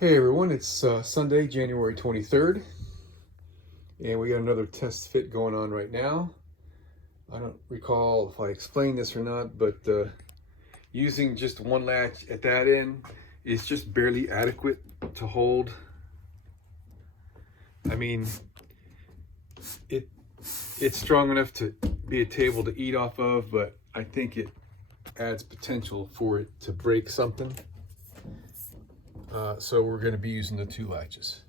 Hey everyone, it's Sunday, January 23rd, and we got another test fit going on right now. I don't recall if I explained this or not, but using just one latch at that end is just barely adequate to hold. I mean, it's strong enough to be a table to eat off of, but I think it adds potential for it to break something. So we're going to be using the two latches.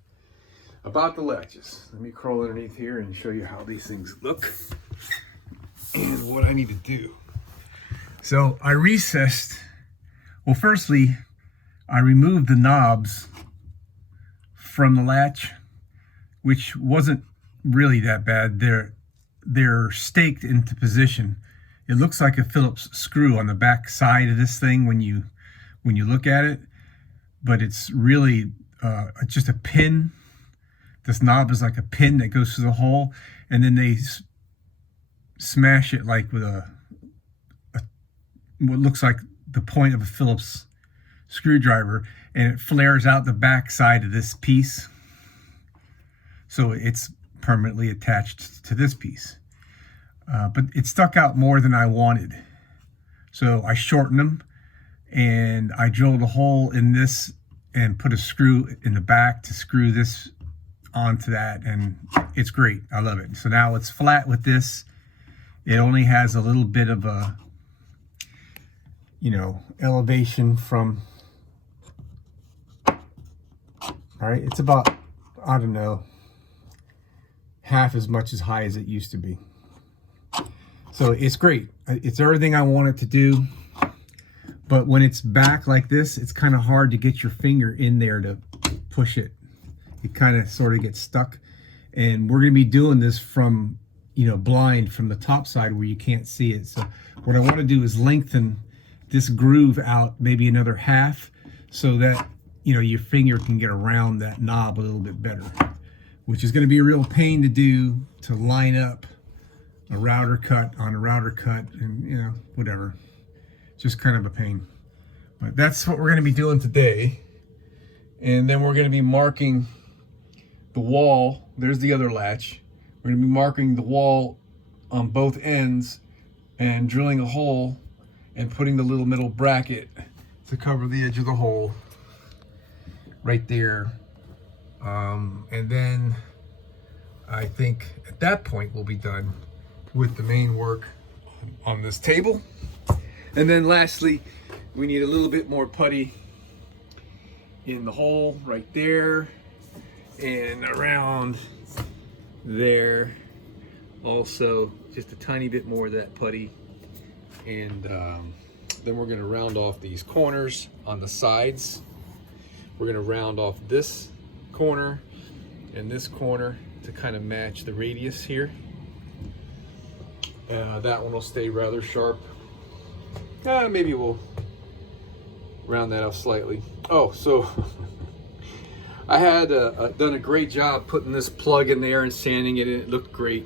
About the latches, let me crawl underneath here and show you how these things look and what I need to do. So I recessed, well, firstly, I removed the knobs from the latch, which wasn't really that bad. They're staked into position. It looks like a Phillips screw on the back side of this thing when you look at it, but it's really just a pin. This knob is like a pin that goes through the hole, and then they smash it like with what looks like the point of a Phillips screwdriver, and it flares out the back side of this piece. So it's permanently attached to this piece. But it stuck out more than I wanted. So I shortened them, and I drilled a hole in this and put a screw in the back to screw this onto that, and it's great. I love it. So now it's flat with this. It only has a little bit of a, elevation from, all right, it's about, I don't know, half as much as high as it used to be. So it's great. It's everything I want it to do. But when it's back like this, it's kind of hard to get your finger in there to push it. It kind of sort of gets stuck. And we're going to be doing this from, blind from the top side where you can't see it. So what I want to do is lengthen this groove out maybe another half so that, your finger can get around that knob a little bit better, which is going to be a real pain to do, to line up a router cut on a router cut and, whatever. Just kind of a pain. But that's what we're going to be doing today. And then we're going to be marking the wall. There's the other latch. We're going to be marking the wall on both ends and drilling a hole and putting the little middle bracket to cover the edge of the hole right there. And then I think at that point we'll be done with the main work on this table. And then lastly, we need a little bit more putty in the hole right there and around there. Also, just a tiny bit more of that putty. And then we're gonna round off these corners on the sides. We're gonna round off this corner and this corner to kind of match the radius here. That one will stay rather sharp. Maybe we'll round that off slightly. Oh, so I had done a great job putting this plug in there and sanding it, and it looked great.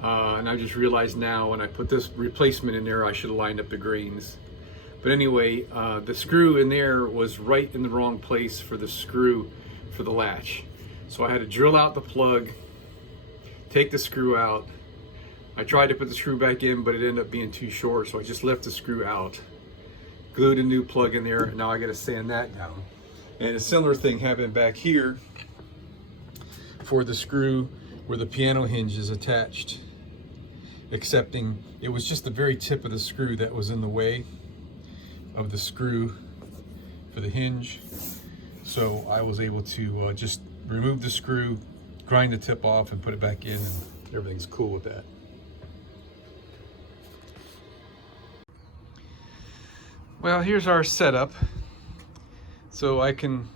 And I just realized now when I put this replacement in there, I should have lined up the grains. But anyway, the screw in there was right in the wrong place for the screw for the latch. So I had to drill out the plug, take the screw out. I tried to put the screw back in, but it ended up being too short, so I just left the screw out. Glued a new plug in there, and now I gotta sand that down. And a similar thing happened back here for the screw where the piano hinge is attached. Excepting it was just the very tip of the screw that was in the way of the screw for the hinge. So I was able to just remove the screw, grind the tip off, and put it back in, and everything's cool with that. Well, here's our setup. So I can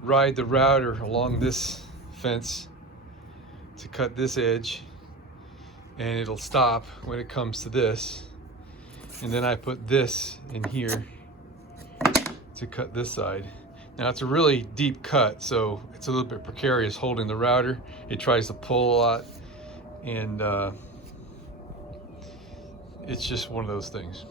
ride the router along this fence to cut this edge, and it'll stop when it comes to this. And then I put this in here to cut this side. Now it's a really deep cut, so it's a little bit precarious holding the router. It tries to pull a lot, and it's just one of those things.